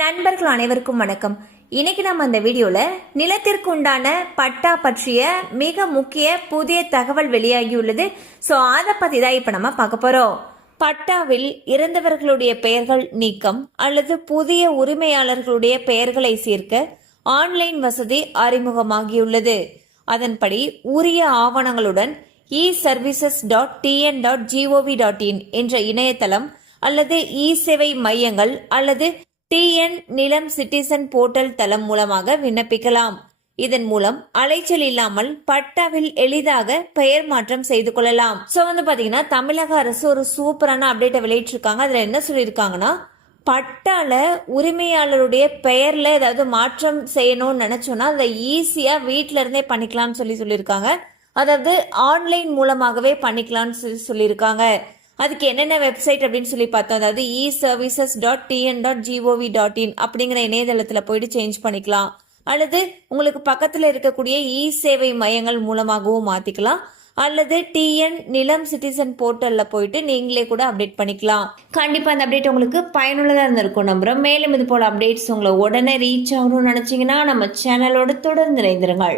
நண்பர்கள் அனைவருக்கும் வணக்கம். இன்னைக்கு நம்ம அந்த வீடியோல நிலத்திற்கு உண்டான பட்டா பற்றிய மிக முக்கிய புதிய தகவல் வெளியாகியுள்ளது. ஸோ அதை பத்தி தான் இப்ப நம்ம பார்க்க போறோம். பட்டாவில் இறந்தவர்களுடைய பெயர்கள் நீக்கம் அல்லது புதிய உரிமையாளர்களுடைய பெயர்களை சேர்க்க ஆன்லைன் வசதி அறிமுகமாகியுள்ளது. அதன்படி உரிய ஆவணங்களுடன் eservices.tn.gov.in என்ற இணையதளம் அல்லது சேவை மையங்கள் அல்லது TN நிலம் சிட்டிசன் போர்ட்டல் தளம் மூலமாக விண்ணப்பிக்கலாம். இதன் மூலம் அலைச்சல் இல்லாமல் பட்டாவில் எளிதாக பெயர் மாற்றம் செய்து கொள்ளலாம். சோ பாத்தீங்கன்னா தமிழக அரசு ஒரு சூப்பரான அப்டேட்டை வெளியிட்டிருக்காங்க. அதுல என்ன சொல்லியிருக்காங்கன்னா, பட்டால உரிமையாளருடைய பெயர்ல ஏதாவது மாற்றம் செய்யணும்னு நினைச்சோம்னா அதை ஈஸியா வீட்டுல இருந்தே பண்ணிக்கலாம்னு சொல்லியிருக்காங்க. அதாவது ஆன்லைன் மூலமாகவே பண்ணிக்கலாம்னு சொல்லியிருக்காங்க. அதுக்கு என்னென்ன வெப்சைட் அப்படின்னு சொல்லி பார்த்தோம். அதாவது eservices.tn.gov.in அப்படிங்கிற இணையதளத்தில் போயிட்டு சேஞ்ச் பண்ணிக்கலாம். அல்லது உங்களுக்கு பக்கத்தில் இருக்கக்கூடிய சேவை மையங்கள் மூலமாகவும் மாற்றிக்கலாம். அல்லது TN நிலம் சிட்டிசன் போர்ட்டலில் போயிட்டு நீங்களே கூட அப்டேட் பண்ணிக்கலாம். கண்டிப்பாக அந்த அப்டேட் உங்களுக்கு பயனுள்ளதாக இருந்திருக்கும் நம்புறோம். மேலும் இது போல் அப்டேட்ஸ் உங்களை உடனே ரீச் ஆகணும்னு நினச்சிங்கன்னா நம்ம சேனலோட தொடர்ந்து இணைந்திருங்கள்.